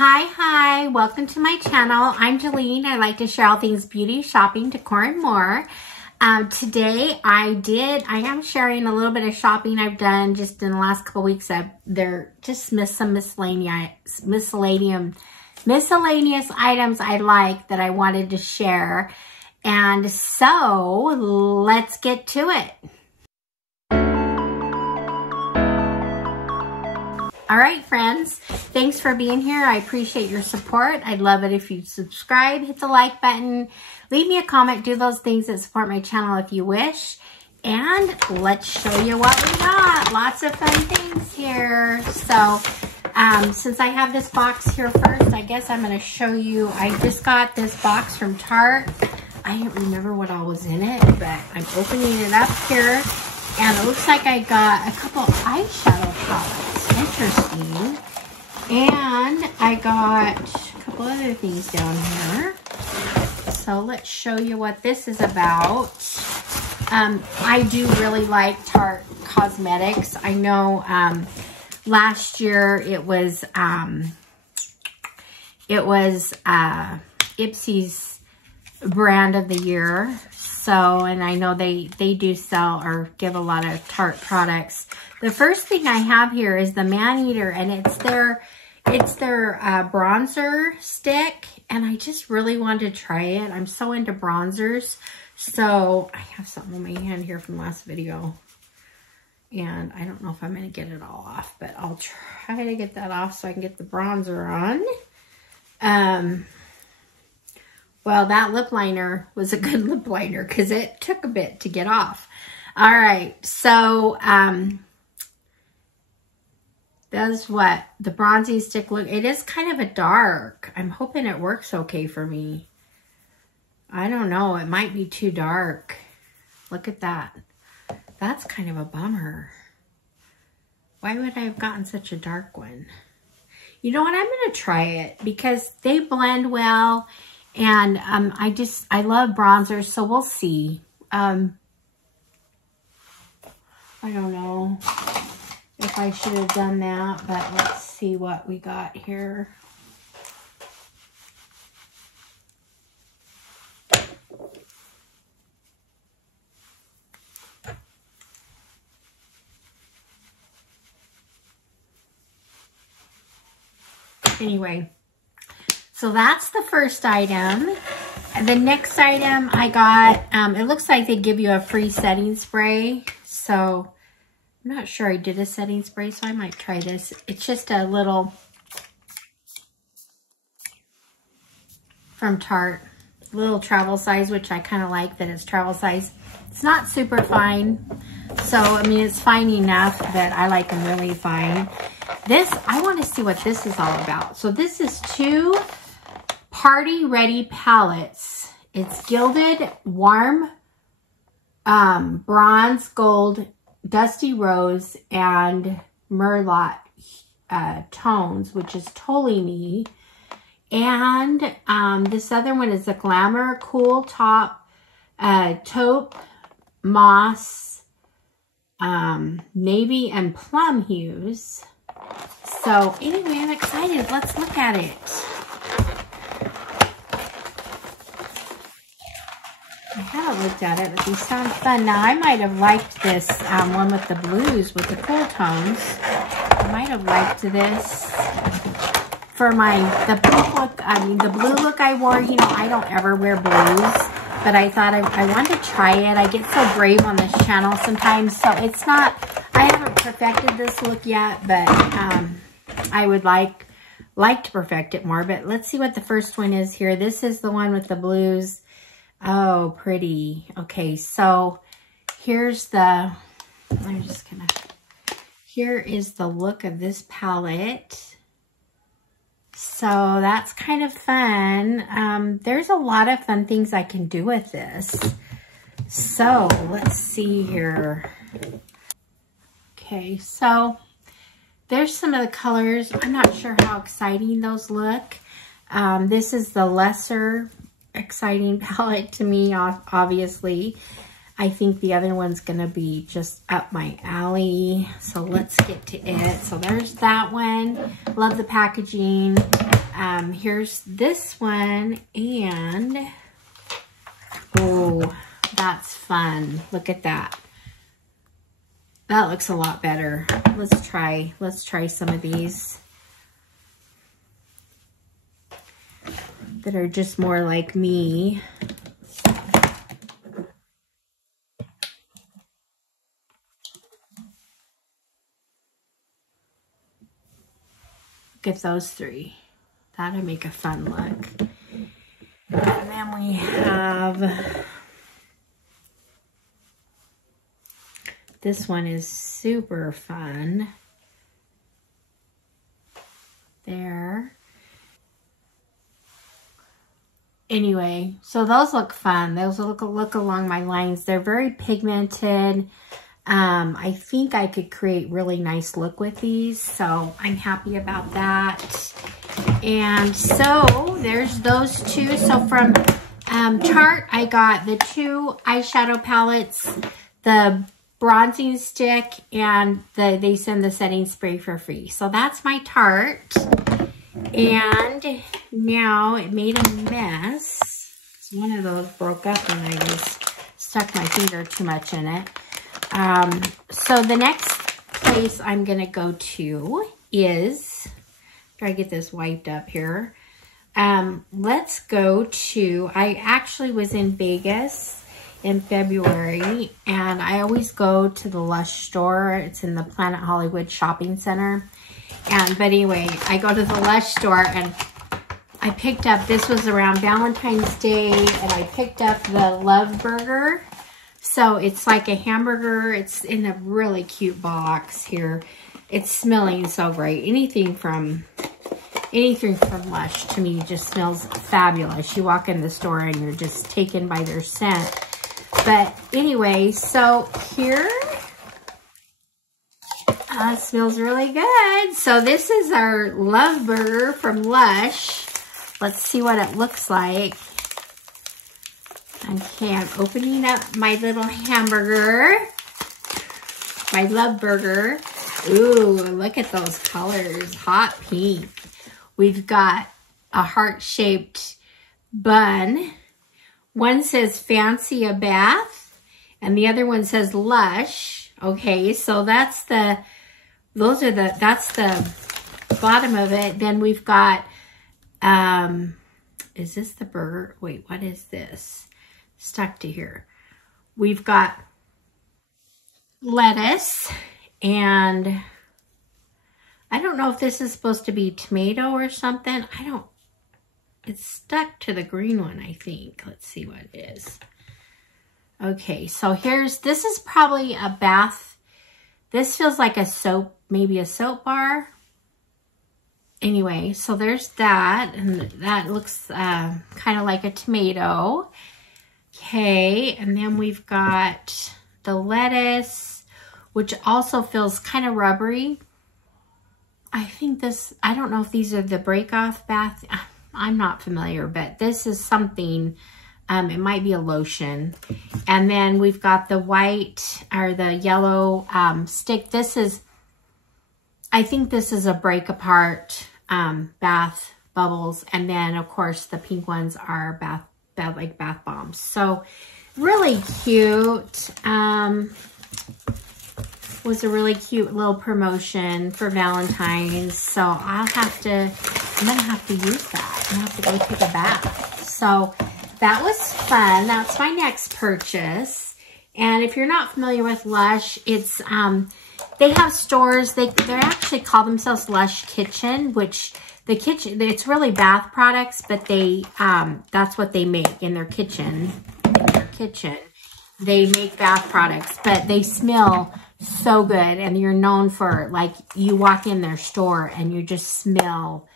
Hi, welcome to my channel. I'm Jolene. I like to share all things beauty, shopping, decor, and more. Today I am sharing a little bit of shopping I've done just in the last couple weeks. They're just some miscellaneous items I like that I wanted to share. And so let's get to it. All right, friends, thanks for being here. I appreciate your support. I'd love it if you subscribe, hit the like button, leave me a comment, do those things that support my channel if you wish. And let's show you what we got. Lots of fun things here. So since I have this box here first, I guess I'm going to show you. I just got this box from Tarte. I don't remember what all was in it, but I'm opening it up here. And it looks like I got a couple eyeshadow palettes. Interesting. And I got a couple other things down here. So let's show you what this is about. I do really like Tarte Cosmetics. I know last year it was Ipsy's brand of the year. So, and I know they do sell or give a lot of Tarte products. The first thing I have here is the Man Eater, and it's their bronzer stick, and I just really wanted to try it. I'm so into bronzers. So I have something on my hand here from last video, and I don't know if I'm going to get it all off, but I'll try to get that off so I can get the bronzer on. Well, that lip liner was a good lip liner because it took a bit to get off. All right, so does what the bronzing stick look? It is kind of a dark. I'm hoping it works okay for me. I don't know. It might be too dark. Look at that. That's kind of a bummer. Why would I have gotten such a dark one? You know what? I'm going to try it because they blend well. And I love bronzers, so we'll see. I don't know if I should have done that, but let's see what we got here. Anyway. So that's the first item. The next item I got, it looks like they give you a free setting spray. So I'm not sure I did a setting spray, so I might try this. It's just a little from Tarte, little travel size, which I kind of like that it's travel size. It's not super fine. So, I mean, it's fine enough that I like them really fine. This, I want to see what this is all about. So this is 2 Party Ready palettes. It's gilded, warm, bronze, gold, dusty rose, and merlot tones, which is totally me. And this other one is a Glamour Cool Top Taupe, Moss, Navy, and Plum hues. So anyway, I'm excited. Let's look at it. I haven't looked at it, but these sound fun. Now, I might have liked this one with the blues, with the cool tones. I might have liked this for the blue look. I mean, the blue look I wore, you know, I don't ever wear blues, but I thought I wanted to try it. I get so brave on this channel sometimes, so it's not, I haven't perfected this look yet, but I would like to perfect it more. But let's see what the first one is here. This is the one with the blues. Oh, pretty. Okay, so here's the, here is the look of this palette. So that's kind of fun. There's a lot of fun things I can do with this. So let's see here. Okay, so there's some of the colors. I'm not sure how exciting those look. This is the lesser exciting palette to me, obviously. I think the other one's gonna be just up my alley. So let's get to it. So there's that one. Love the packaging. here's this one, and oh, that's fun. Look at that. That looks a lot better. Let's try some of these that are just more like me. Look at those three. That'll make a fun look. And then we have, this one is super fun. There. Anyway, so those look fun. Those look along my lines. They're very pigmented. I think I could create really nice look with these, so I'm happy about that. And so there's those two. So from Tarte, I got the two eyeshadow palettes, the bronzing stick, and they send the setting spray for free. So that's my Tarte. And now it made a mess. One of those broke up and I just stuck my finger too much in it. So the next place I'm going to go to is, try to get this wiped up here. Let's go to, I actually was in Vegas in February, and I always go to the Lush store. It's in the Planet Hollywood shopping center. But anyway, I go to the Lush store and I picked up, this was around Valentine's Day, and I picked up the Love Burger. So it's like a hamburger. It's in a really cute box here. It's smelling so great. Anything from Lush to me just smells fabulous. You walk in the store and you're just taken by their scent. But anyway, so here, it smells really good. So this is our Love Burger from Lush. Let's see what it looks like. Okay, I'm opening up my little hamburger, my Love Burger. Ooh, look at those colors, hot pink. We've got a heart-shaped bun. One says Fancy a Bath, and the other one says Lush. Okay, so that's the bottom of it. Then we've got, is this the burger? Wait, what is this? Stuck to here. We've got lettuce, and I don't know if this is supposed to be tomato or something. It's stuck to the green one, I think. Let's see what it is. Okay, so this is probably a bath. This feels like a soap, maybe a soap bar. Anyway, so there's that, and that looks kind of like a tomato. Okay, and then we've got the lettuce, which also feels kind of rubbery. I think this, I don't know if these are the break-off bath. I'm not familiar, but this is something, it might be a lotion. And then we've got the white, or the yellow stick. This is, I think this is a break-apart bath bubbles. And then, of course, the pink ones are bath bombs. So really cute. Was a really cute little promotion for Valentine's. So I'm gonna have to use that. I'm gonna have to go take a bath. So that was fun. That's my next purchase. And if you're not familiar with Lush, it's they have stores. They actually call themselves Lush Kitchen, which it's really bath products, but they that's what they make in their kitchen. They make bath products, but they smell so good, and you're known for, like, you walk in their store and you just smell,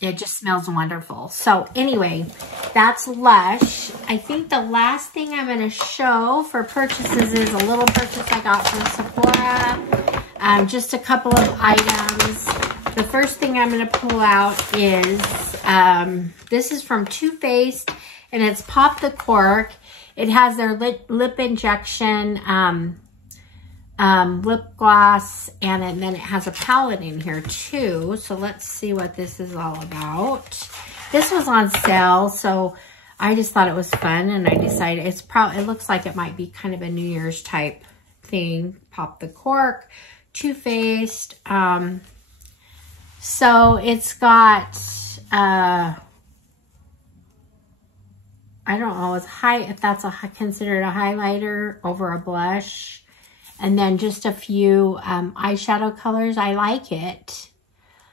it just smells wonderful. So anyway, that's Lush. I think the last thing I'm going to show for purchases is a little purchase I got from Sephora. Just a couple of items. The first thing I'm going to pull out is, this is from Too Faced, and it's Pop the Cork. It has their lip injection lip gloss, and then it has a palette in here too. So let's see what this is all about. This was on sale, so I just thought it was fun, and I decided it looks like it might be kind of a New Year's type thing. Pop the cork, Too Faced. So it's got I don't know if that's considered a highlighter over a blush. And then just a few eyeshadow colors. I like it.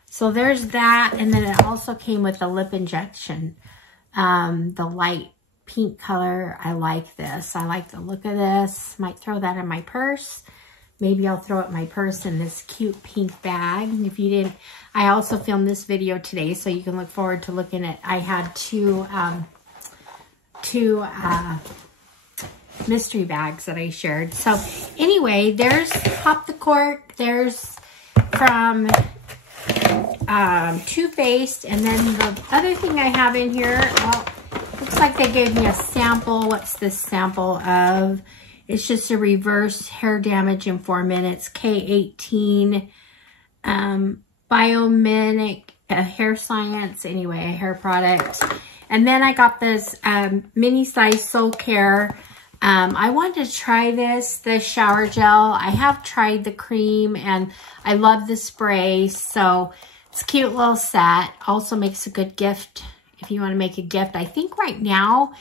So there's that. And then it also came with a lip injection. The light pink color. I like this. I like the look of this. Might throw that in my purse. Maybe I'll throw it in my purse in this cute pink bag. If you didn't, I also filmed this video today, so you can look forward to looking at, I had two mystery bags that I shared. So anyway, there's Pop the Cork. There's from Too Faced. And then the other thing I have in here, well, looks like they gave me a sample. What's this sample of? It's just a reverse hair damage in 4 minutes. K18 Biominic Hair Science. Anyway, a hair product. And then I got this mini size Soul Care. I wanted to try the shower gel. I have tried the cream and I love the spray. So it's a cute little set. Also makes a good gift if you want to make a gift. I think right now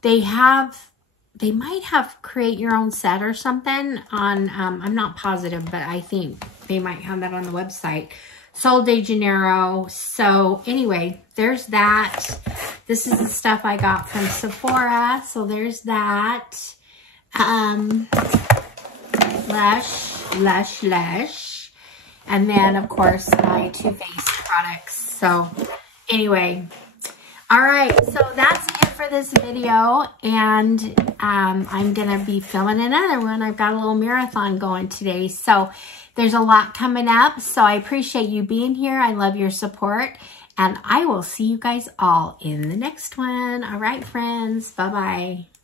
they might have create your own set or something on, I'm not positive, but I think they might have that on the website. Sol de Janeiro. So anyway, there's that. This is the stuff I got from Sephora. So there's that. Lush. And then, of course, my Too Faced products. So anyway, all right. So that's it for this video. And I'm going to be filming another one. I've got a little marathon going today. So there's a lot coming up. So I appreciate you being here. I love your support. And I will see you guys all in the next one. All right, friends. Bye-bye.